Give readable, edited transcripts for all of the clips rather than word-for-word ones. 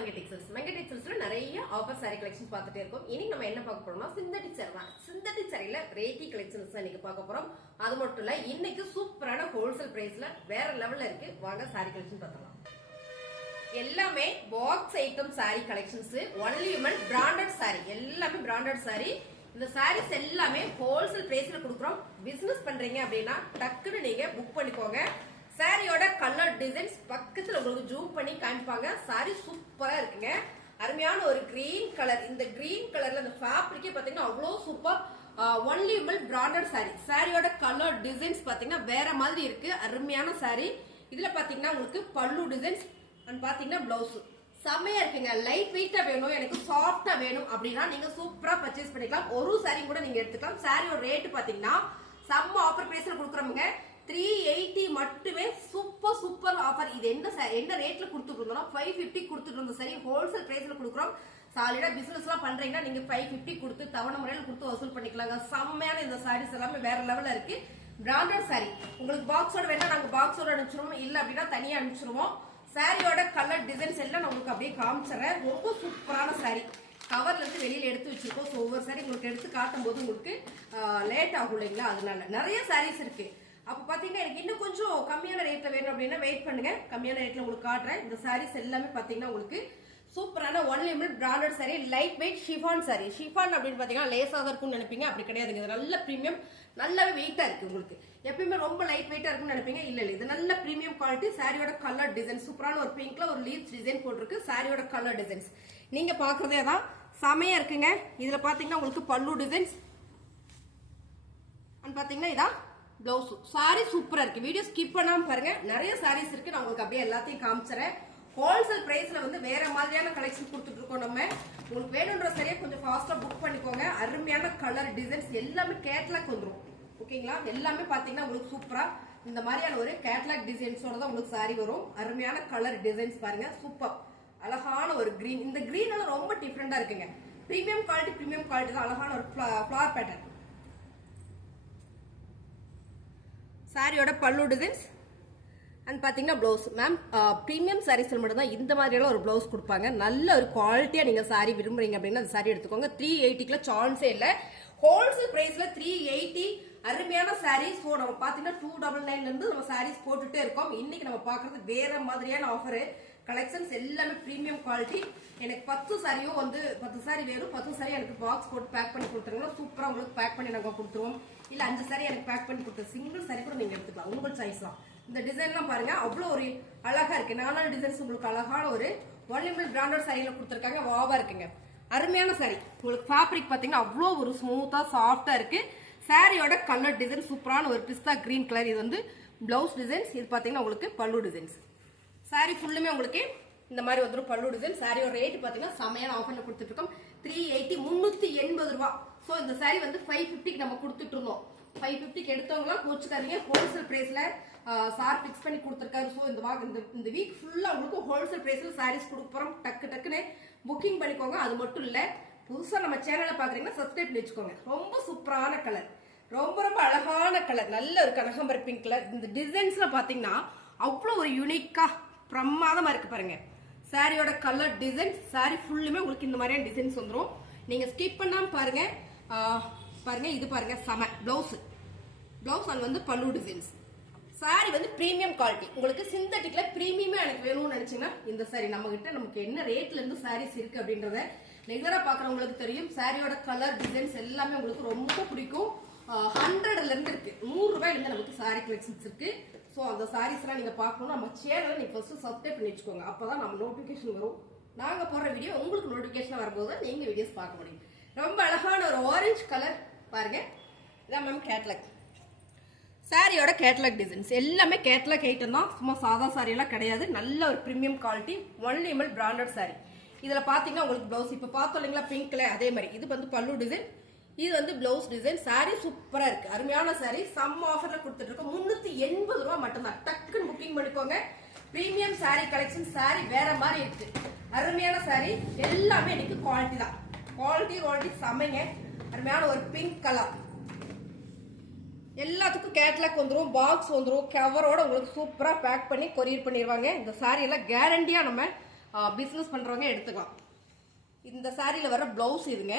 Mangetic Silks. Mangetic Silks நிறைய offer saree collections பார்த்துட்டே இருக்கோம். இன்னைக்கு நம்ம என்ன பார்க்க போறோம்னா சிந்தட்டிக் saree தான். சிந்தட்டிக் சாரியில வெரைட்டி கலெக்ஷன்ஸ் தான் இன்னைக்கு பார்க்க போறோம். அது மட்டும் இல்ல இன்னைக்கு சூப்பரான ஹோல்சேல் பிரைஸ்ல வேற லெவல்ல இருக்கு. வாங்க saree கலெக்ஷன் பார்த்தலாம். எல்லாமே box item saree collections, only women branded saree. எல்லாமே பிராண்டட் saree. இந்த sarees எல்லாமே ஹோல்சேல் பிரைஸ்ல கொடுக்குறோம். பிசினஸ் பண்றீங்க அப்படின்னா டக்குன்னு நீங்க புக் பண்ணிக்கோங்க. சாரியோட கலர் டிசைன்ஸ் பக்கத்துல உங்களுக்கு ஜூம் பண்ணி காமிப்பாங்க. சாரி சூப்பரா இருக்குங்க. அருமையான ஒரு கிரீன் கலர். இந்த கிரீன் கலர்ல அந்த ஃபேப்ரிக்கே பாத்தீங்கன்னா அவ்வளவு super. Only Vimal branded saree. சாரியோட கலர் டிசைன்ஸ் பாத்தீங்கன்னா வேற மாதிரி இருக்கு. அருமையான சாரி. இதுல பாத்தீங்கன்னா உங்களுக்கு பல்லு டிசைன்ஸ் அண்ட் பாத்தீங்கன்னா பிளவுஸ் செம்மையா இருக்குங்க. லைட் வெயிட்டா வேணும், எனக்கு சாஃப்டா வேணும் அப்படின்னா நீங்க சூப்பரா பர்ச்சேஸ் பண்ணிக்கலாம். ஒரு சாரி கூட நீங்க எடுத்துக்கலாம். சாரியோட ரேட் பாத்தீங்கன்னா செம்ம ஆஃபர் பிரைஸ்ல கொடுக்குறோமுங்க. 380 மட்டுமே. Super super offer. இது என்ன ரேட்ல கொடுத்துட்டு இருந்தோம்? 550 கொடுத்துட்டு இருந்தோம். சரி, ஹோல்சேல் பிரைஸ்ல கொடுக்குறோம். சாலிடா பிசினஸ் எல்லாம் பண்றீங்கன்னா நீங்க 550 கொடுத்து தவணை முறையில கொடுத்து வசூல் பண்ணிக்கலாங்க. செம்மையான இந்த சாரீஸ் எல்லாமே வேற லெவல்ல இருக்கு. Branded sorry. உங்களுக்கு பாக்ஸோட வேணா நாங்க பாக்ஸோட அனுப்பிச்சிருவோம், இல்ல அப்படின்னா தனியா அனுப்பிச்சிருவோம். சாரியோட கலர் டிசைன்ஸ் எல்லாம் நான் உங்களுக்கு அப்படியே காமிச்சிடறேன். ரொம்ப சூப்பரான சாரி. கவர்ல இருந்து வெளியில எடுத்து வச்சிருக்கோம். ஸோ ஒவ்வொரு சாரி உங்களுக்கு எடுத்து காட்டும் போது உங்களுக்கு லேட் ஆகும் இல்லைங்களா? அதனால நிறைய சாரீஸ் இருக்கு. அப்ப பாத்தீங்கன்னா எனக்கு இன்னும் கொஞ்சம் கம்மியான ரேட்ல வேணும் அப்படின்னா வெயிட் பண்ணுங்க. கம்மியான ரேட்ல உங்களுக்கு காட்டுறேன். இந்த சாரீஸ் எல்லாமே பாத்தீங்கன்னா உங்களுக்கு சூப்பரான one limit branded sorry. Light wait chiffon sorry. Chiffon அப்படின்னு பாத்தீங்கன்னா லேசாக இருக்கும்னு நினைப்பீங்க. அப்படி கிடையாதுங்க. இது நல்ல பிரீமியம், நல்லாவே வெயிட்டா இருக்கு. உங்களுக்கு எப்பயுமே ரொம்ப லைட் வெயிட்டா இருக்கும்னு நினைப்பீங்க. இல்ல இல்ல, இது நல்ல பிரீமியம் குவாலிட்டி. சாரியோட கலர் டிசைன் சூப்பரான ஒரு பிங்க்ல ஒரு லீவ்ஸ் டிசைன் போட்டிருக்கு. சாரியோட கலர் டிசைன்ஸ் நீங்க பாக்குறதே தான் செமையா இருக்குங்க. இதுல பாத்தீங்கன்னா உங்களுக்கு பல்லு டிசைன்ஸ் பாத்தீங்கன்னா இதான் பிளவுஸ். சாரி சூப்பரா இருக்கு. வீடியோ ஸ்கிப் பண்ணாம பாருங்க. நிறைய சாரீஸ் இருக்கு. நான் உங்களுக்கு அப்படியே எல்லாத்தையும் காமிச்சறேன். ஹோல்சேல் பிரைஸ்ல வந்து வேற மாதிரியான கலெக்ஷன் கொடுத்துட்டு இருக்கோம். நம்ம உங்களுக்கு வேணும்ன்ற சரியா கொஞ்சம் ஃபாஸ்டா புக் பண்ணிக்கோங்க. அருமையான கலர் டிசைன்ஸ் எல்லாமே கேட்லாக் வந்துரும். ஓகேங்களா? எல்லாமே பாத்தீங்கன்னா உங்களுக்கு சூப்பரா இந்த மாதிரியான ஒரு கேட்லாக் டிசைன்ஸோட தான் உங்களுக்கு சாரி வரும். அருமையான கலர் டிசைன்ஸ் பாருங்க. சூப்பர் அழகான ஒரு கிரீன். இந்த கிரீன் எல்லாம் ரொம்ப டிஃப்ரெண்டா இருக்குங்க. பிரீமியம் குவாலிட்டி தான். அழகான ஒரு ஃபிளவர் பேட்டர்ன். சாரியோட பல்லு டிசைன்ஸ் அண்ட் பாத்தீங்கன்னா பிளவுஸ். மேம் பிரீமியம் சாரீஸ்ல மட்டும் தான் இந்த மாதிரியான ஒரு பிளவுஸ் கொடுப்பாங்க. நல்ல ஒரு குவாலிட்டியா நீங்க சாரி விரும்புறீங்க அப்படின்னா அந்த சாரி எடுத்துக்கோங்க. 380க்குள்ள சான்ஸே இல்ல. ஹோல்சேல் பிரைஸ்ல 380 அருமையான சாரீஸ். ஸோ நம்ம பாத்தீங்கன்னா 299 இருந்து நம்ம சாரீஸ் போட்டுட்டே இருக்கோம். இன்னைக்கு நம்ம பாக்குறது வேற மாதிரியான ஆஃபர் கலெக்ஷன்ஸ். எல்லாமே பிரீமியம் குவாலிட்டி. எனக்கு 10 சாரியும் வந்து 10 சாரி வேணும். 10 சாரி எனக்கு பாக்ஸ் போட்டு பேக் பண்ணி கொடுத்துருங்க. சூப்பரா உங்களுக்கு பேக் பண்ணி நாங்க கொடுத்துருவோம். இல்ல 5 சாரி எனக்கு பேக் பண்ணி கொடுத்த சிங்கிள் சாரி கூட நீங்க எடுத்துக்கலாம். உங்கள் சாய்ஸ் தான். இந்த டிசைன் எல்லாம் பாருங்க அவ்வளவு ஒரு அழகா இருக்கு. 4 டிசைன்ஸ் உங்களுக்கு அழகான ஒரு ஒன்லிபிள் பிராண்டட் சாரியில கொடுத்துருக்காங்க. வாவா இருக்குங்க. அருமையான சாரி. உங்களுக்கு ஃபேப்ரிக் பாத்தீங்கன்னா அவ்வளவு ஒரு ஸ்மூத்தா சாஃப்டா இருக்கு. சாரியோட கலர் டிசைன் சூப்பரான ஒரு பிஸ்தா கிரீன் கலர். இது வந்து பிளவுஸ் டிசைன்ஸ். இது பாத்தீங்கன்னா உங்களுக்கு பல்லு டிசைன்ஸ். சாரி ஃபுல்லுமே உங்களுக்கு இந்த மாதிரி வந்துடும் பல்லு டிசைன். சாரியோட ரேட் பாத்தீங்கன்னா செமையான ஆஃபர்ல கொடுத்துட்டு இருக்கோம். 380 380 ரூபாய். சோ இந்த சாரி வந்து 550க்கு நம்ம கொடுத்துட்டு இருந்தோம். 550க்கு எடுத்தவங்களா கோச்சுக்காதீங்க. ஹோல்சேல் பிரைஸ்ல சார் பிக்ஸ் பண்ணி கொடுத்துருக்காரு. ஸோ இந்த வீக் ஃபுல்லா உங்களுக்கு ஹோல்சேல் பிரைஸ்ல சாரீஸ் கொடுக்க போறோம். டக்குன்னு புக்கிங் பண்ணிக்கோங்க. அது மட்டும் இல்ல, புதுசா நம்ம சேனலை பாக்குறீங்கன்னா சப்ஸ்கிரைப் பண்ணி வச்சுக்கோங்க. ரொம்ப சூப்பரான கலர், ரொம்ப அழகான கலர், நல்ல ஒரு கனகாம்பர பிங்க் கலர். இந்த டிசைன்ஸ்ல பாத்தீங்கன்னா அவ்வளவு ஒரு யூனிக்கா பிரமாதமா இருக்கு பாருங்க. சாரியோட கலர் டிசைன். சாரி ஃபுல்லுமே உங்களுக்கு இந்த மாதிரியான டிசைன்ஸ் வந்துடும். நீங்க ஸ்கிப் பண்ணாம பாருங்க. பாருங்க இது பாருங்க செம பிளவுஸ் அண்ட் வந்து பல்லு டிசைன்ஸ். சாரி வந்து பிரீமியம் குவாலிட்டி. உங்களுக்கு சிந்தட்டிக்ல பிரீமியமா எனக்கு வேணும்னு நினைச்சீங்கன்னா இந்த சாரி நம்ம கிட்ட நமக்கு என்ன ரேட்ல இருந்து சாரீஸ் இருக்கு அப்படின்றத ரெகுலரா பாக்குறவங்களுக்கு தெரியும். சாரியோட கலர் டிசைன்ஸ் எல்லாமே உங்களுக்கு ரொம்ப பிடிக்கும். 100ல இருந்து இருக்கு. 100 ரூபாயில இருந்து நமக்கு சாரி கலெக்ஷன்ஸ் இருக்கு. சோ அந்த சாரீஸ் எல்லாம் நீங்க பாக்கணும். நம்ம சேனலை நீங்க ஃபர்ஸ்ட் சப்ஸ்கிரைப் பண்ணி வச்சுக்கோங்க. அப்பதான் நம்ம நோட்டிபிகேஷன் வரும். நாங்க போடுற வீடியோ உங்களுக்கு நோட்டிபிகேஷன் வரும்போது நீங்க வீடியோஸ் பார்க்க முடியும். ரொம்ப அழகான ஒரு ஆரஞ்சு கலர் பாருங்க. இதான் மேம் கேட்லாக். சாரியோட கேட்லாக் டிசைன்ஸ் எல்லாமே கேட்லாக் ஐட்டம் தான். சும்மா சாதா சாரி எல்லாம் கிடையாது. நல்ல ஒரு premium quality only ML branded sorry. இதுல பாத்தீங்கன்னா உங்களுக்கு பிளவுஸ் இப்ப பார்த்தோம் இல்லைங்களா பிங்க்ல, அதே மாதிரி இது வந்து பல்லு டிசைன். இது வந்து பிளவுஸ் டிசைன். சாரி சூப்பரா இருக்கு. அருமையான சாரி. சம் ஆஃபர்ல கொடுத்துட்டு இருக்கோம். 380 ரூபாய் மட்டும்தான். டக்குன்னு புக்கிங் பண்ணிக்கோங்க. Premium sorry collection. சாரி வேற மாதிரி இருக்கு. அருமையான சாரி. எல்லாமே இன்னைக்கு குவாலிட்டி தான். குவாலிட்டி சமைங்க. அருமையான ஒரு பிங்க் கலர். எல்லாத்துக்கும் கேட்லாக் வந்துடும், பாக்ஸ் வந்துடும், கவரோட உங்களுக்கு சூப்பரா பேக் பண்ணி கொரியர் பண்ணிடுவாங்க. இந்த சாரி எல்லாம் கேரண்டியா நம்ம பிசினஸ் பண்றவங்க எடுத்துக்கலாம். இந்த சாரியில வர பிளவுஸ் இதுங்க.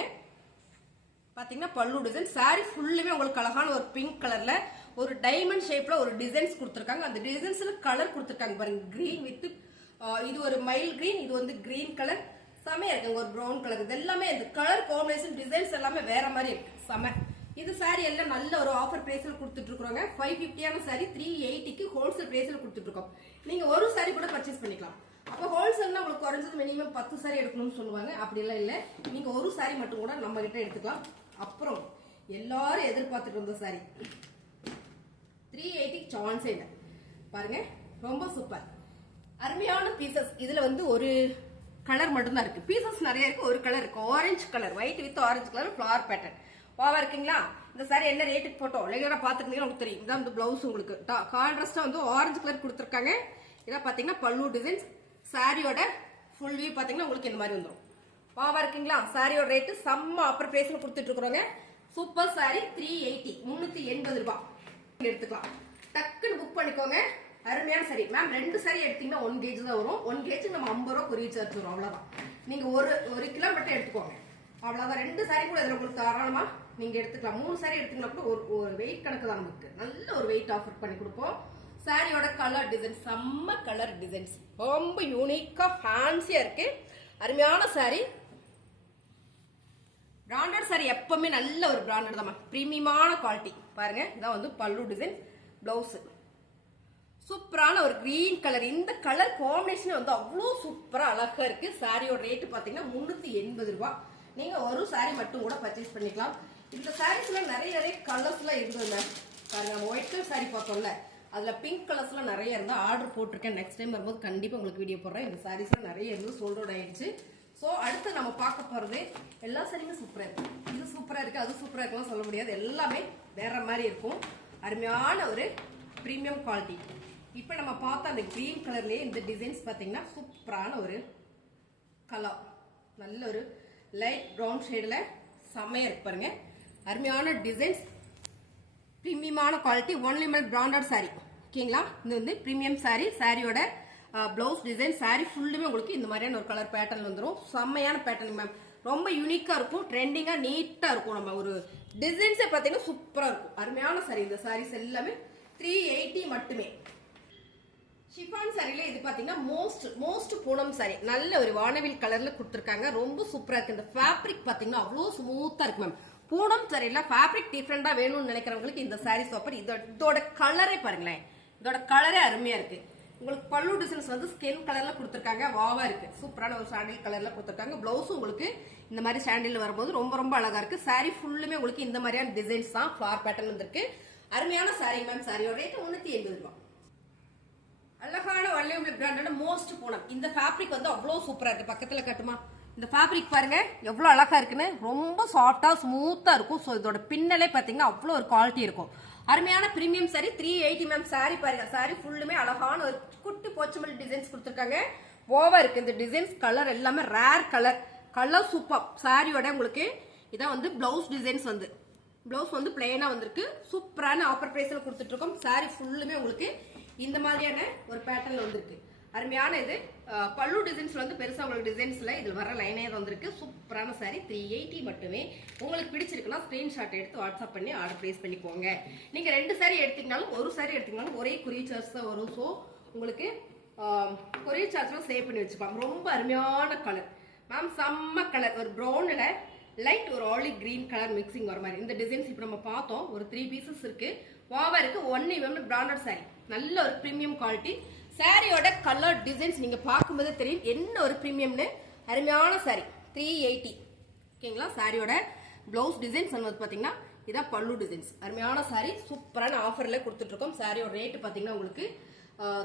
பாத்தீங்கன்னா பல்லு டிசைன். சாரி ஃபுல்லுமே உங்களுக்கு அழகான ஒரு பிங்க் கலர்ல ஒரு டைமண்ட் ஷேப்ல ஒரு டிசைன்ஸ் கொடுத்துருக்காங்க. அந்த டிசைன்ஸ்ல கலர் கொடுத்துருக்காங்க பாருங்க. கிரீன் வித் இது ஒரு மைல் கிரீன், இது வந்து கிரீன் கலர். செமையா இருக்குங்க. ஒரு ப்ரௌன் கலர். இது எல்லாமே இந்த கலர் காம்பினேஷன் டிசைன்ஸ் எல்லாமே வேற மாதிரி இருக்கு. செம. இது சாரி எல்லாம் நல்ல ஒரு ஆஃபர் பிரைஸ்ல கொடுத்துட்டு இருக்கோங்க. 550 சாரி 380க்கு ஹோல்சேல் பிரைஸ்ல கொடுத்துட்டு இருக்கோம். நீங்க ஒரு சாரி கூட பர்ச்சேஸ் பண்ணிக்கலாம். அப்போ ஹோல்சேல்னா உங்களுக்கு குறைஞ்சது மினிமம் 10 சாரி எடுக்கணும்னு சொல்லுவாங்க. அப்படி எல்லாம் இல்ல, நீங்க ஒரு சாரி மட்டும் கூட நம்ம கிட்ட எடுத்துக்கலாம். அப்புறம் எல்லாரும் எதிர்பார்த்துட்டு இருந்த சாரி 380 சான்ஸ் இல்ல பாருங்க. ரொம்ப சூப்பர் அருமையான பீசஸ். இதுல வந்து ஒரு கலர் மட்டும் தான் இருக்கு. பீசஸ் நிறைய இருக்கு. ஒரு கலர் இருக்கு, orange colour, white with orange colour flower pattern. பாவா இருக்கீங்களா? இந்த சாரி என்ன ரேட்டுக்கு போட்டோம் ரெகுலரா பாத்துருந்தீங்கன்னா உங்களுக்கு தெரியும். இதான் இந்த பிளவுஸ் உங்களுக்கு கான்ட்ராஸ்டா வந்து ஆரஞ்சு கலர் கொடுத்துருக்காங்க. இதான் பாத்தீங்கன்னா பல்லு டிசைன்ஸ். சாரியோட ஃபுல் வியூ பாத்தீங்கன்னா உங்களுக்கு இந்த மாதிரி வந்துடும். பாவா இருக்கீங்களா? சாரியோட ரேட்டு செம்ம ஆஃபர் பிரைஸ்ல கொடுத்துட்டு இருக்கிறோங்க. சூப்பர் சாரி 380 380 ரூபாய் எடுத்துக்கலாம். டக்குன்னு புக் பண்ணிக்கோங்க. அருமையான சாரி. மேம் 2 சாரி எடுத்தீங்கன்னா 1 கேஜ் தான் வரும். 1 கேஜ் நம்ம 50 ரூபா கொரியர் சார்ஜ் வரும். அவ்வளவுதான். நீங்க ஒரு கிலோ மட்டும் எடுத்துக்கோங்க. அவ்வளவுதான். 2 சாரி கூட இதுல உங்களுக்கு தாராளமா நீங்க எடுத்துக்கலாம். 3 சாரி எடுத்தீங்கன்னா கூட ஒரு வெயிட் கணக்கு தான் நமக்கு. நல்ல ஒரு வெயிட் ஆஃபர் பண்ணி கொடுப்போம். சாரியோட கலர் டிசைன் செம்ம கலர் டிசைன்ஸ். ரொம்ப யூனிக்கா ஃபேன்சியா இருக்கு. அருமையான சாரி. பிராண்டட் சாரி எப்பவுமே நல்ல ஒரு பிராண்டட் தான். பிரீமியமான குவாலிட்டி. பாருங்க இதான் வந்து பல்லு டிசைன். பிளவுஸ் சூப்பரான ஒரு கிரீன் கலர். இந்த கலர் காம்பினேஷன் வந்து அவ்வளோ சூப்பரா அழகா இருக்கு. சாரியோட ரேட்டு பாத்தீங்கன்னா 380 ரூபாய். நீங்க ஒரு சாரி மட்டும் கூட பர்ச்சேஸ் பண்ணிக்கலாம். இந்த சாரீஸ்ல நிறைய கலர்ஸ் எல்லாம் இருந்தது. பாருங்க ஒயிட் கலர் சாரி பார்த்தோம்ல, அதுல பிங்க் கலர்ஸ் எல்லாம் நிறைய இருந்தா ஆர்டர் போட்டிருக்கேன். நெக்ஸ்ட் டைம் வரும்போது கண்டிப்பா உங்களுக்கு வீடியோ போடுறேன். இந்த சாரீஸ் எல்லாம் நிறைய இருந்து சோல்ட் அவுட் ஆயிடுச்சு. ஸோ அடுத்து நம்ம பார்க்க போறது எல்லா சாரியுமே சூப்பரா இருக்கு. இது சூப்பரா இருக்கு, அது சூப்பரா இருக்கலாம் சொல்ல முடியாது. எல்லாமே வேற மாதிரி இருக்கும். அருமையான ஒரு பிரீமியம் குவாலிட்டி. இப்போ நம்ம பார்த்த அந்த கிரீன் கலர்லயே இந்த டிசைன்ஸ் பாத்தீங்கன்னா சூப்பரான ஒரு கலர். நல்ல ஒரு லைட் ப்ரௌன் ஷேட்ல செம்மையா இருக்கு பாருங்க. அருமையான டிசைன்ஸ், பிரீமியமான quality, only made branded sari. ஓகேங்களா? இது வந்து பிரீமியம் சாரி. சாரியோட பிளவுஸ் டிசைன் சாரி ஃபுல்லுமே உங்களுக்கு இந்த மாதிரியான ஒரு கலர் பேட்டர்ன் வந்துடும். செம்மையான பேட்டர்ன் மேம். ரொம்ப யூனிக்கா இருக்கும், ட்ரெண்டிங்கா நீட்டா இருக்கும். நம்ம ஒரு டிசைன்ஸே பார்த்தீங்கன்னா சூப்பரா இருக்கும். அருமையான சாரி. இந்த சாரீஸ் எல்லாமே 380 மட்டுமே. ஷிஃபான் சாரில இது பாத்தீங்கன்னா மோஸ்ட் பூனம் சாரி. நல்ல ஒரு வானவில் கலர்ல கொடுத்துருக்காங்க. ரொம்ப சூப்பரா இருக்கு. இந்த ஃபேப்ரிக் பாத்தீங்கன்னா அவ்வளவு ஸ்மூத்தா இருக்கு மேம். பூனம் சாரில ஃபேப்ரிக் டிஃப்ரெண்டா வேணும்னு நினைக்கிறவங்களுக்கு இந்த சாரி சூப்பர். இதோட கலரே பாருங்களேன். இதோட கலரே அருமையா இருக்கு. உங்களுக்கு பல்லு டிசைன்ஸ் வந்து ஸ்கின் கலர்ல கொடுத்துருக்காங்க. வாவா இருக்கு. சூப்பரான ஒரு சாண்டில் கலர்ல கொடுத்துருக்காங்க. பிளவுஸும் உங்களுக்கு இந்த மாதிரி சாண்டில் வரும்போது ரொம்ப ரொம்ப அழகா இருக்கு. சாரி ஃபுல்லுமே உங்களுக்கு இந்த மாதிரியான டிசைன்ஸ் தான் ஃபிளவர் பேட்டர்ன் வந்திருக்கு. அருமையான சாரி மேம். சாரியோட ரேட் 380 ரூபாய். அழகான வல்லியம் பிராண்டட் மோஸ்ட் பூனம். இந்த ஃபேப்ரிக் வந்து அவ்வளவு சூப்பரா இருக்கு. பக்கத்துல கட்டுமா? இந்த ஃபேப்ரிக் பாருங்க எவ்வளவு அழகா இருக்குன்னு. ரொம்ப சாஃப்டா ஸ்மூத்தா இருக்கும். ஸோ இதோட பின்னலே பாத்தீங்கன்னா அவ்வளவு ஒரு குவாலிட்டி இருக்கும். அருமையான பிரீமியம் சாரி 380 மேம். சாரி பாருங்க. சாரி ஃபுல்லுமே அழகான ஒரு குட்டி போச்சமல் டிசைன்ஸ் கொடுத்துருக்காங்க. ஓவா இருக்கு இந்த டிசைன்ஸ். கலர் எல்லாமே ரேர் கலர். Colour super. சாரியோட உங்களுக்கு இதான் வந்து பிளவுஸ் டிசைன்ஸ் வந்து பிளவுஸ் வந்து பிளெயினா வந்திருக்கு. சூப்பரான ஆஃபர் பிரைஸ்ல கொடுத்துட்டு இருக்கோம். சாரி ஃபுல்லுமே உங்களுக்கு இந்த மாதிரியான ஒரு பேட்டர்ன்ல வந்திருக்கு. அருமையான இது பல்லு டிசைன்ஸ் வந்து பெருசா உங்களுக்கு டிசைன்ஸ்ல இதுல வர லைனே வந்திருக்கு. சூப்பரான சாரி 380 மட்டுமே. உங்களுக்கு பிடிச்சிருக்குன்னா ஸ்கிரீன்ஷாட் எடுத்து வாட்ஸ்அப் பண்ணி ஆர்டர் பிளேஸ் பண்ணிக்கோங்க. நீங்க 2 சாரி எடுத்தீங்கனாலும் ஒரு சாரி எடுத்தீங்கனாலும் ஒரே கொரியர் சார்ஜ் தான் வரும். ஸோ உங்களுக்கு கொரியர் சார்ஜ்லாம் சேவ் பண்ணி வச்சுக்கலாம். ரொம்ப அருமையான கலர் மேம். செம்ம கலர். ஒரு ப்ரௌன்ல லைட் ஒரு ஆலிவ் கிரீன் கலர் மிக்சிங் வர மாதிரி இந்த டிசைன்ஸ் இப்போ நம்ம பார்த்தோம். ஒரு 3 பீசஸ் இருக்கு. வாவா இருக்கு. 1 mm பிராண்டட் சாரி. நல்ல ஒரு பிரீமியம் குவாலிட்டி. சாரியோட கலர் டிசைன்ஸ் நீங்க பார்க்கும்போது தெரியும் என்ன ஒரு பிரீமியம்னு. அருமையான சாரி 380. ஓகேங்களா? சாரியோட பிளவுஸ் டிசைன்ஸ் வந்து பாத்தீங்கன்னா இதான் பல்லு டிசைன்ஸ். அருமையான சாரி. சூப்பரான ஆஃபர்ல கொடுத்துட்டு இருக்கோம். சாரியோட ரேட் பாத்தீங்கன்னா உங்களுக்கு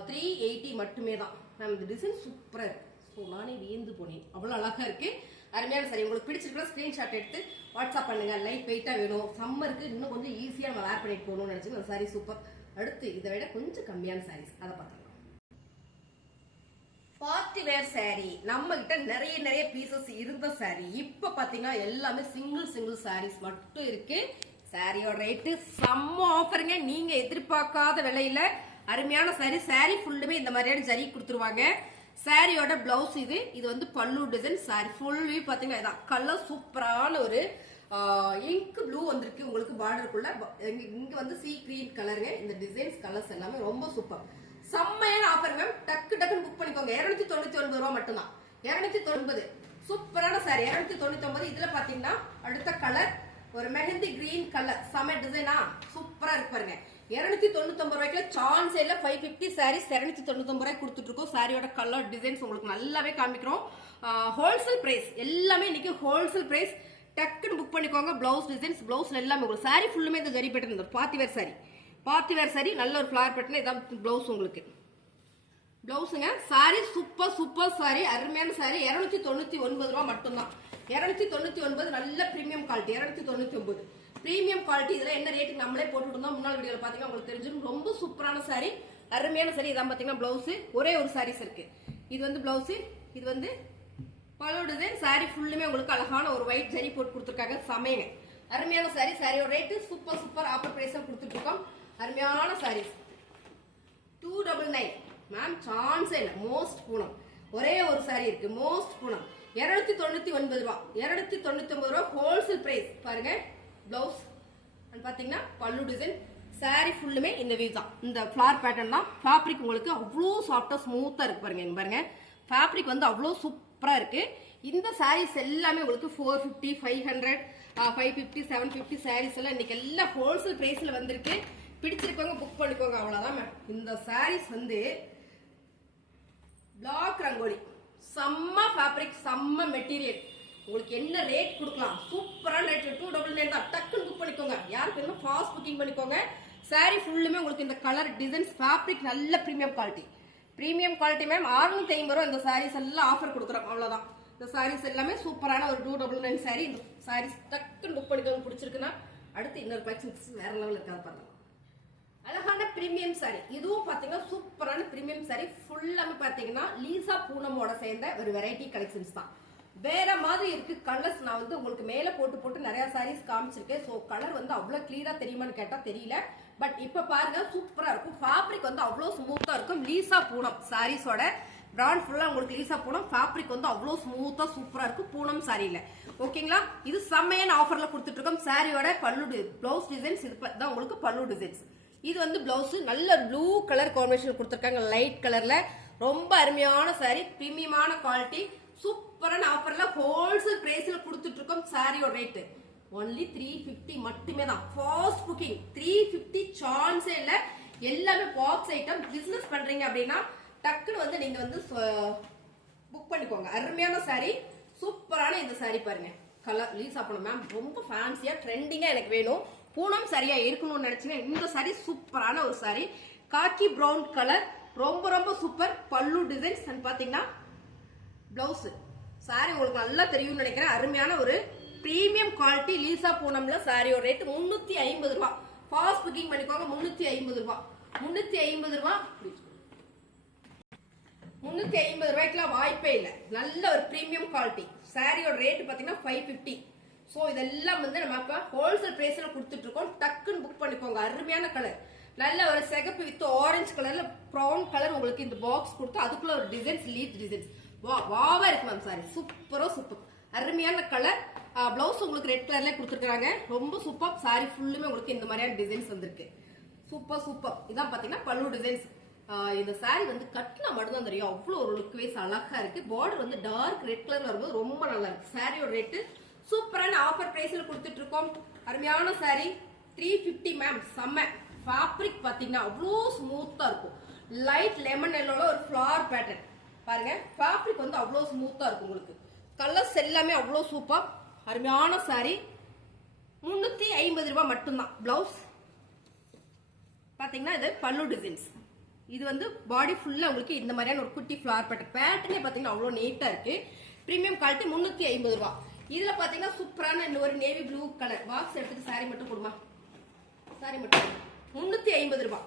380 மட்டுமே தான் மேம். இந்த டிசைன் சூப்பரா இருக்கு. ஸோ நானே வியந்து போனேன். அவ்வளோ அழகா இருக்கு. அருமையான சாரி. உங்களுக்கு பிடிச்சிருக்கா ஸ்கிரீன்ஷாட் எடுத்து வாட்ஸ்அப் பண்ணுங்க. லைட் வெயிட்டா வேணும், சம்மருக்கு இன்னும் கொஞ்சம் ஈஸியா நம்ம வேர் பண்ணிட்டு போகணும்னு நினைச்சுங்க அந்த சாரி சூப்பர். அடுத்து இதை விட கொஞ்சம் கம்மியான சாரீஸ் அதை பார்க்கலாம். பார்ட்டி வேர் சாரி நம்ம கிட்ட நிறைய பீசஸ் இருந்த சாரி. இப்ப பாத்தீங்கன்னா எல்லாமே சிங்கிள் சாரீஸ் மட்டும் இருக்கு. சாரியோட ரேட்டு செம்ம ஆஃபருங்க. நீங்க எதிர்பார்க்காத விலையில அருமையான சாரி. சாரி ஃபுல்லுமே இந்த மாதிரியான ஜரி கொடுத்துருவாங்க. சாரியோட பிளவுஸ் இது வந்து பல்லு டிசைன். சாரி ஃபுல் வியூ பாத்தீங்கன்னா இதான் கலர் சூப்பரான ஒரு இங்க் ப்ளூ வந்திருக்கு உங்களுக்கு பார்டருக்குள்ள. இங்க வந்து சீ கிரீன் கலருங்க. இந்த டிசைன்ஸ் கலர்ஸ் எல்லாமே ரொம்ப சூப்பர். செம்மையான ஆஃபர் மேம். டக்குன்னு புக் பண்ணிக்கோங்க. 299 ரூபா மட்டும்தான். 290 சூப்பரான சாரி 299. இதுல பாத்தீங்கன்னா அடுத்த கலர் ஒரு மெஹந்தி கிரீன் கலர் செம டிசைனா சூப்பரா இருக்கு பாருங்க. 299 ரூபாய்க்குல சான்ஸ் இல்ல. 550 சாரீஸ் 299 ரூபாய் கொடுத்துட்டு இருக்கோம். சாரியோட கலர் டிசைன்ஸ் உங்களுக்கு நல்லாவே காமிக்கிறோம். ஹோல்சேல் பிரைஸ் எல்லாமே இன்னைக்கு ஹோல்சேல் பிரைஸ். டக்குன்னு புக் பண்ணிக்கோங்க. பிளவுஸ் டிசைன்ஸ் பிளவுஸ்ல எல்லாமே உங்களுக்கு சாரி ஃபுல்லுமே இந்த ஜரி பேட்டர்ன் இந்த பார்ட்டி வேர் சாரி நல்ல ஒரு ஃபிளவர் பேட்டர்ன். இதான் பிளவுஸ் உங்களுக்கு பிளவுஸுங்க. சாரி சூப்பர் சாரி அருமையான சாரி 299 ரூபா மட்டும்தான். 299 நல்ல பிரீமியம் குவாலிட்டி. 299 premium quality. இதுல என்ன ரேட்டுக்கு நம்மளே போட்டு இருந்தோம் முன்னாள் வீடியோல பாத்தீங்கன்னா உங்களுக்கு தெரிஞ்சிடும். ரொம்ப சூப்பரான சாரி அருமையான சாரி. இதான் பாத்தீங்கன்னா பிளவுஸ் ஒரே ஒரு சாரீஸ் இருக்கு. இது வந்து பிளவுஸ் இது வந்து பல்லு டிசைன். சாரி ஃபுல்லுமே உங்களுக்கு அழகான ஒரு ஒயிட் ஜரி போட்டு கொடுத்துருக்காங்க. சமையங்க அருமையான சாரி. சாரியோட ரேட்டு சூப்பர் ஆஃபர் பிரைஸ் கொடுத்துட்டு இருக்கோம். அருமையான சாரீஸ் 299 மேம் சான்ஸே இல்ல. மோஸ்ட் பூனம் ஒரே ஒரு சாரி இருக்கு. மோஸ்ட் பூனம் 299 ரூபா. 299 ரூபா ஹோல்சேல் பிரைஸ். பாருங்க பிளவுஸ் பாத்தீங்கன்னா பல்லு டிசைன். சாரி ஃபுல்லுமே இந்த வியூ தான். இந்த ஃபிளார் பேட்டர்ன் தான். ஃபேப்ரிக் உங்களுக்கு அவ்வளோ சாஃப்டா ஸ்மூத்தா இருக்கு பாருங்க. பாருங்க ஃபேப்ரிக் வந்து அவ்வளோ சூப்பரா இருக்கு. இந்த சாரீஸ் எல்லாமே உங்களுக்கு 450 500 550 750 சாரீஸ் எல்லாம் இன்னைக்கு எல்லாம் ஹோல்சேல் பிரைஸ்ல வந்திருக்கு. பிடிச்சிருக்கவங்க புக் பண்ணிக்கோங்க. அவ்வளவுதான் மேம். இந்த சாரீஸ் வந்து பிளாக் ரங்கோலி செம்ம ஃபேப்ரிக் செம்ம மெட்டீரியல். உங்களுக்கு என்ன ரேட் கொடுக்கலாம் சூப்பரான ரேட் 299 தான். டக்குன்னு புக் பண்ணிக்கோங்க. யாருக்கு வேணுமோ ஃபாஸ்ட் புக்கிங் பண்ணிக்கோங்க. சாரி ஃபுல்லுமே உங்களுக்கு இந்த கலர் டிசைன்ஸ் ஃபேப்ரிக் நல்ல premium quality. Premium quality ma'am 650 ரூபா. இந்த சாரீஸ் எல்லாம் ஆஃபர் கொடுக்குறோம். அவ்வளவுதான். இந்த சாரீஸ் எல்லாமே சூப்பரான ஒரு 299 சாரி. இந்த சாரீஸ் டக்குன்னு புக் பண்ணிக்கோங்க. பிடிச்சிருக்குன்னா அடுத்து இன்னொரு கலெக்ஷன்ஸ் வேற லெவல் இருக்காது பாருங்க. அழகான பிரீமியம் சாரி. இதுவும் பாத்தீங்கன்னா சூப்பரான பிரீமியம் சாரி. ஃபுல்லாமே பாத்தீங்கன்னா லீசா பூனமோட சேர்ந்த ஒரு வெரைட்டி கலெக்ஷன்ஸ் தான். வேற மாதிரி இருக்கு கலர்ஸ். நான் வந்து உங்களுக்கு மேல போட்டு நிறைய சாரீஸ் காமிச்சிருக்கேன். சோ கலர் வந்து அவ்வளவு கிளியரா தெரியுமான்னு கேட்டா தெரியல. பட் இப்ப பாருங்க சூப்பரா இருக்கும். ஃபேப்ரிக் வந்து அவ்வளவு ஸ்மூத்தா இருக்கும். லீசா பூனம் சாரீஸோட பிராண்ட் ஃபுல்லா உங்களுக்கு லீசா பூனம். ஃபேப்ரிக் வந்து அவ்வளவு ஸ்மூத்தா சூப்பரா இருக்கும் பூனம் சாரியில. ஓகேங்களா. இது செம்மையான ஆஃபர்ல கொடுத்துட்டு இருக்கோம். சாரியோட பல்லு பிளவுஸ் டிசைன்ஸ் இதுதான் உங்களுக்கு பல்லு டிசைன்ஸ். இது வந்து பிளவுஸ் நல்ல ப்ளூ கலர் காம்பினேஷன் கொடுத்துருக்காங்க. லைட் கலர்ல ரொம்ப அருமையான சாரி. பிரீமியமான குவாலிட்டி சூப்பரான ஆஃபர்ல ஹோல்சேல் பிரைஸ்ல கொடுத்துட்டு இருக்கோம். சாரியோட ரேட் ஒன்லி 350 மட்டுமே தான். ஃபாஸ்ட் புக்கிங் 350 சான்ஸே இல்ல. எல்லாமே பாக்ஸ் ஐட்டம். பிசினஸ் பண்றீங்க அப்படின்னா டக்குன்னு வந்து நீங்க வந்து புக் பண்ணிக்கோங்க. அருமையான சாரி சூப்பரான இந்த சாரி பாருங்க. கலர் லீசா பூனம் மேம் ரொம்ப ஃபேன்சியா ட்ரெண்டிங்கா எனக்கு வேணும். பூனம் சரியா இருக்கணும்னு நினைச்சீங்க இந்த சாரி சூப்பரான ஒரு சாரி. காக்கி பிரவுன் கலர் ரொம்ப சூப்பர். பல்லு டிசைன்ஸ் பாத்தீங்கன்னா பிளவுஸ் சாரி உங்களுக்கு நல்லா தெரியும்னு நினைக்கிறேன். அருமையான ஒரு பிரீமியம் குவாலிட்டி லீசா பூனம்ல சாரியோட ரேட் 350 ரூபா. ஃபாஸ்ட் புக்கிங் பண்ணிக்கோங்க. 350 ரூபா. 350 ரூபா. 350 ரூபாய்க்குலாம் வாய்ப்பே இல்லை. நல்ல ஒரு பிரீமியம் குவாலிட்டி. சாரியோட ரேட் பாத்தீங்கன்னா 550. சோ இதெல்லாம் வந்து நம்ம இப்ப ஹோல்சேல் பிரைஸ்ல கொடுத்துட்டு இருக்கோம். டக்குன்னு புக் பண்ணிக்கோங்க. அருமையான கலர் நல்ல ஒரு சிகப்பு வித் ஆரஞ்சு கலர்ல ப்ரௌன் கலர் உங்களுக்கு இந்த பாக்ஸ் கொடுத்து அதுக்குள்ள ஒரு டிசைன்ஸ் லீத் டிசைன்ஸ் வாவா இருக்கு மேம். சாரி சூப்பர் அருமையான கலர். பிளவுஸ் உங்களுக்கு ரெட் கலர்ல கொடுத்துருக்காங்க. ரொம்ப சூப்பர். சாரி ஃபுல்லுமே உங்களுக்கு இந்த மாதிரியான டிசைன்ஸ் வந்திருக்கு. சூப்பர். இதான் பாத்தீங்கன்னா பல்லு டிசைன்ஸ். இந்த சாரி வந்து கட்டினா மட்டும் தான் தெரியும். அவ்வளவு ஒரு லுக் வைஸ் அழகா இருக்கு. பார்டர் வந்து டார்க் ரெட் கலர்ல வரும்போது ரொம்ப நல்லா இருக்கு. சாரியோட ரேட்டு சூப்பரான ஆஃபர் பிரைஸ்ல கொடுத்துட்டு இருக்கோம். அருமையான சாரி 350 மேம். செம்ம ஃபேப்ரிக் பாத்தீங்கன்னா அவ்வளோ ஸ்மூத்தா இருக்கும். லைட் லெமன் எல்லோல ஒரு ஃபிளவர் பேட்டர்ன் பாருங்க. ஃபேப்ரிக் வந்து அவ்வளோ ஸ்மூத்தா இருக்கும். உங்களுக்கு கலர்ஸ் எல்லாமே அவ்வளோ சூப்பர். அருமையான சாரி 350 ரூபாய் மட்டும்தான். பிளவுஸ் பாத்தீங்கன்னா இது பல்லு டிசைன்ஸ். இது வந்து பாடி ஃபுல்லா உங்களுக்கு இந்த மாதிரியான ஒரு குட்டி ஃபிளவர் பேட்டர்னே பாத்தீங்கன்னா அவ்வளோ நீட்டா இருக்கு. பிரீமியம் குவாலிட்டி 350 ரூபாய். இதுல பாத்தீங்கன்னா சூப்பரான ஒரு நேவி ப்ளூ கலர் பாக்ஸ் எடுத்துட்டு சாரி மட்டும் கொடுமா. சாரி மட்டும் 350 ரூபாய்.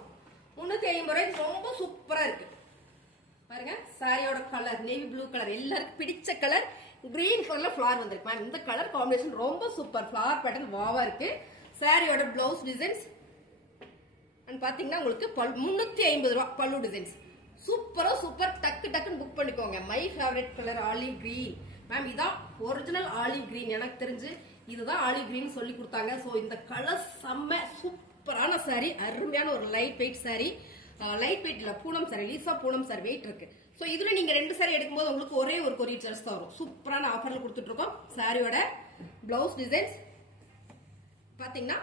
350 ரூபாய்க்கு ரொம்ப சூப்பரா இருக்கு பாருங்க. சாரியோட கலர் நேவி ப்ளூ கலர் எல்லாருக்கும் பிடிச்ச கலர். கிரீன் கலர்ல ஃபிளவர் வந்திருக்கு. இந்த கலர் காம்பினேஷன் ரொம்ப சூப்பர். ஃபிளவர் பேட்டர்ன் வாவா இருக்கு. சாரியோட பிளவுஸ் டிசைன்ஸ் பாத்தீங்கன்னா உங்களுக்கு 350 ரூபாய். பல்லு டிசைன்ஸ் சூப்பரா சூப்பர், டக்கு டக்குன்னு புக் பண்ணிக்கோங்க. My favourite colour olive green. Ma'am இதான் ஒரிஜினல் ஆலிவ் கிரீன். எனக்கு தெரிஞ்சு இதுதான் ஆலிவ் கிரீன் சொல்லி கொடுத்தாங்க. ஸோ இந்த கலர் செம்ம சூப்பரான சாரி, அருமையான ஒரு light weight sari. Light weight இல்ல, பூனம் சாரி, லீசா பூனம் சாரி வெயிட் இருக்கு. ஸோ இதுல நீங்க 2 சாரி எடுக்கும்போது உங்களுக்கு ஒரே ஒரு கொரியர் சார்ஜ் தான் வரும். சூப்பரான ஆஃபர்ல கொடுத்துட்டு இருக்கோம். சாரியோட பிளவுஸ் டிசைன்ஸ் பாத்தீங்கன்னா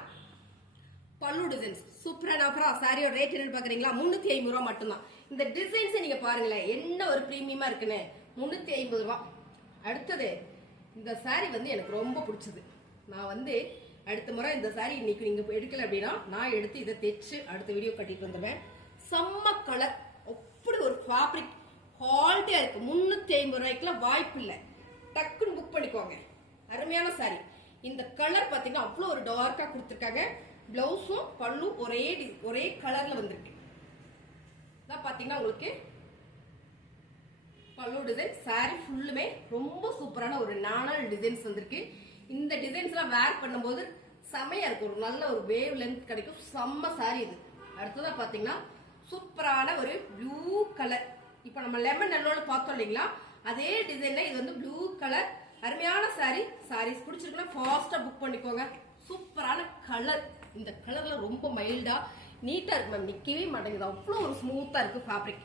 பல்லு டிசைன்ஸ் சூப்பரான ஆஃபரா. சாரியோட ரேட் என்னன்னு பாக்குறீங்களா? 350 ரூபா மட்டும்தான். இந்த டிசைன்ஸ் நீங்க பாருங்களேன், என்ன ஒரு பிரீமியமா இருக்குன்னு. 350 ரூபா. அடுத்தது இந்த சாரி வந்து எனக்கு ரொம்ப பிடிச்சது. நான் வந்து அடுத்த முறை இந்த சாரி இன்னைக்கு நீங்க எடுக்கல அப்படின்னா நான் எடுத்து இதை தைச்சு அடுத்த வீடியோ கட்டிட்டு வந்துடுவேன். செம்ம கலர், அப்படி ஒரு ஃபேப்ரிக் குவாலிட்டியா இருக்கு. 350 ரூபாய்க்குலாம் வாய்ப்பு இல்லை. டக்குன்னு புக் பண்ணிக்கோங்க. அருமையான சாரி. இந்த கலர் பாத்தீங்கன்னா அவ்வளவு ஒரு டார்க்கா கொடுத்துருக்காங்க. பிளவுஸும் பல்லும் ஒரே கலர்ல வந்திருக்கு. பாத்தீங்கன்னா உங்களுக்கு பல்லு டிசைன். சாரி ஃபுல்லுமே ரொம்ப சூப்பரான ஒரு நாணல் டிசைன்ஸ் வந்திருக்கு. இந்த டிசைன்ஸ் எல்லாம் வேர் பண்ணும்போது செமையா இருக்கும். ஒரு நல்ல ஒரு வேவ் லென்த் கிடைக்கும். செம்ம சாரி இது. அடுத்ததா பாத்தீங்கன்னா சூப்பரான ஒரு ப்ளூ கலர். இப்ப நம்ம லெமன் எல்லோட பார்த்தோம் இல்லைங்களா, அதே டிசைன்ல இது வந்து ப்ளூ கலர். அருமையான சாரி. சாரீஸ் பிடிச்சிருக்குன்னா ஃபாஸ்டா புக் பண்ணிக்கோங்க. சூப்பரான கலர். இந்த கலர்ல ரொம்ப மைல்டா நீட்டா இருக்கு மேம். நிக்கவே மாட்டேங்குது, அவ்வளவு ஒரு ஸ்மூத்தா இருக்கு ஃபேப்ரிக்.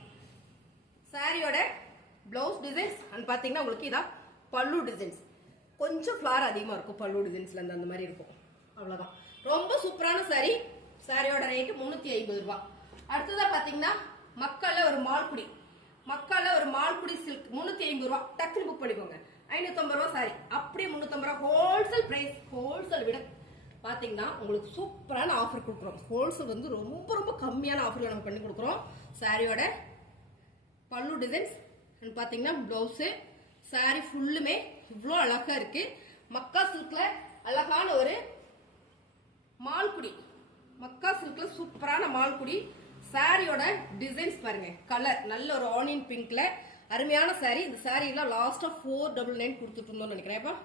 சாரியோட பிளவுஸ் டிசைன்ஸ் அண்ட் பாத்தீங்கன்னா உங்களுக்கு இதான் பல்லு டிசைன்ஸ். கொஞ்சம் ஃபிளார் அதிகமா இருக்கும் பல்லு டிசைன்ஸ்ல, அந்த மாதிரி இருக்கும். அவ்வளவுதான். ரொம்ப சூப்பரான சாரி. சாரியோட ரேட் 350 ரூபாய். அடுத்ததா பாத்தீங்கன்னா மக்கால ஒரு மால்குடி. மக்கால ஒரு மால்குடி சில்க் 350 ரூபாய். டக்குனு புக் பண்ணிக்கோங்க. 550 ரூபாய் சாரி. அப்படியே 350 ரூபாய் ஹோல்சேல் பிரைஸ். ஹோல்சேல் விட பாத்தீங்கன்னா உங்களுக்கு சூப்பரான ஆஃபர் கொடுக்குறோம். ஹோல்சேல் வந்து ரொம்ப ரொம்ப கம்மியான ஆஃபர்ல நம்ம பண்ணி கொடுக்குறோம். சாரியோட பல்லு டிசைன்ஸ் பாத்தீங்கன்னா பிளவுஸ். சாரி ஃபுல்லுமே இவ்வளோ அழகா இருக்கு. மக்கா சில்க்ல அழகான ஒரு மால்குடி. மக்கா சில்க்ல சூப்பரான மால்குடி. சாரியோட டிசைன்ஸ் பாருங்க. கலர் நல்ல ஒரு ஆனியன் பிங்க்ல அருமையான சாரி. இந்த சாரி எல்லாம் லாஸ்டா 499 கொடுத்துட்டு இருந்தோம்னு நினைக்கிறேன்.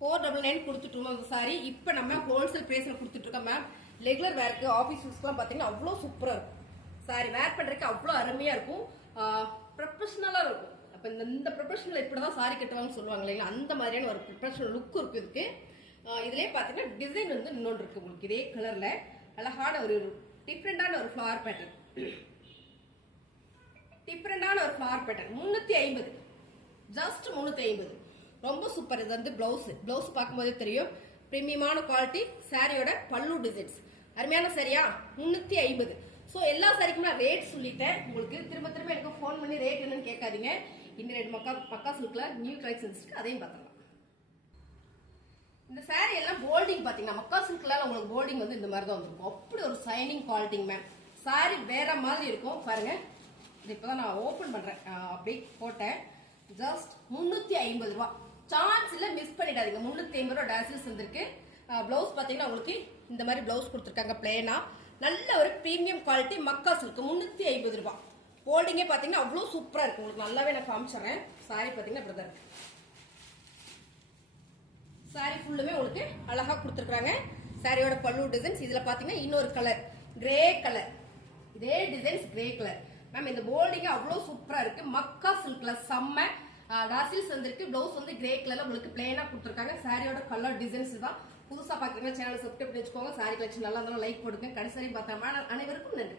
499 கொடுத்துட்டு இருந்தோம் இந்த சாரி. இப்ப நம்ம ஹோல்சேல் பிரைஸ்ல கொடுத்துட்டு இருக்கோம் மேம். ரெகுலர் வேர்க்கு ஆஃபீஸ் யூஸ்க்குலாம் பாத்தீங்கன்னா அவ்வளோ சூப்பரா இருக்கும். சாரி வேர் பண்றதுக்கு அவ்வளோ அருமையா இருக்கும். ப்ரொஃபஷனலா இருக்கும். அப்ப இந்த ப்ரொஃபஷனல் இப்படிதான் சாரி கட்டுவாங்கன்னு சொல்லுவாங்க இல்லைங்களா, அந்த மாதிரியான ஒரு ப்ரொஃபஷனல் லுக் இருக்கு இதுக்கு. இதுலயே பாத்தீங்கன்னா டிசைன் வந்து இன்னொன்று இருக்கு உங்களுக்கு. இதே கலர்ல அழகான ஒரு டிஃப்ரெண்டான ஒரு ஃபிளவர் பேட்டர்ன். டிஃப்ரெண்டான ஒரு ஃபிளவர் பேட்டர்ன். 350. ஜஸ்ட் 350. ரொம்ப சூப்பர். இது வந்து பிளவுஸ். பிளவுஸ் பார்க்கும்போதே தெரியும் பிரீமியமான குவாலிட்டி. சாரியோட பல்லு டிசைன்ஸ் அருமையான சரியா. 350. ஸோ எல்லா சாரிக்குமே நான் ரேட் சொல்லிட்டேன். உங்களுக்கு திரும்ப திரும்ப எனக்கு ஃபோன் பண்ணி ரேட் என்னன்னு கேட்காதீங்க. இந்த ரேட் மக்கா சில்க்ல நியூ கலெக்ஷன்ஸ் இருக்கு, அதையும் பார்த்துக்கலாம். இந்த சாரி எல்லாம் போல்டிங் பாத்தீங்கன்னா மக்கா சில்க்ல உங்களுக்கு போல்டிங் வந்து இந்த மாதிரி தான் வந்துருக்கும். அப்படி ஒரு சைனிங் குவாலிட்டிங் மேம். சாரி வேற மாதிரி இருக்கும் பாருங்க. இது இப்பதான் நான் ஓபன் பண்றேன். அப்படி போட்டேன். ஜஸ்ட் 350 ரூபாய். சான்ஸ் இல்ல, மிஸ் பண்ணிடாதீங்க. 350 ரூபாய் டாசில்ஸ் வந்திருக்கு. பிளவுஸ் பாத்தீங்கன்னா உங்களுக்கு இந்த மாதிரி பிளவுஸ் கொடுத்துருக்காங்க பிளேனா. நல்ல ஒரு பிரீமியம் குவாலிட்டி மக்கா சில்க் 350 ரூபாய். போல்டிங்கே பாத்தீங்கன்னா அவ்வளவு சூப்பரா இருக்கு. உங்களுக்கு நல்லாவே நான் காமிச்சிடுறேன். சாரி பாத்தீங்கன்னா இப்படிதான் இருக்கு. சாரி ஃபுல்லுமே உங்களுக்கு அழகா கொடுத்துருக்காங்க. சாரியோட பல்லு டிசைன்ஸ். இதுல பாத்தீங்கன்னா இன்னொரு கலர் கிரே கலர். இதே டிசைன்ஸ் கிரே கலர் மேம். இந்த போல்டிங் அவ்வளவு சூப்பரா இருக்கு. மக்கா சில்க்ல செம்ம டாசில்ஸ் வந்திருக்கு. பிளவுஸ் வந்து கிரே கலர்ல உங்களுக்கு பிளேனா கொடுத்துருக்காங்க. சாரியோட கலர் டிசைன்ஸ் தான். புதுசா பாத்தீங்கன்னா சேனல் சப்ஸ்கிரைப் பண்ணி வச்சுக்கோங்க. சாரி கலெக்ஷன் நல்லா இருந்தாலும் லைக் போடுங்க. கடைசி பார்த்தா அனைவருக்கும் நன்றி.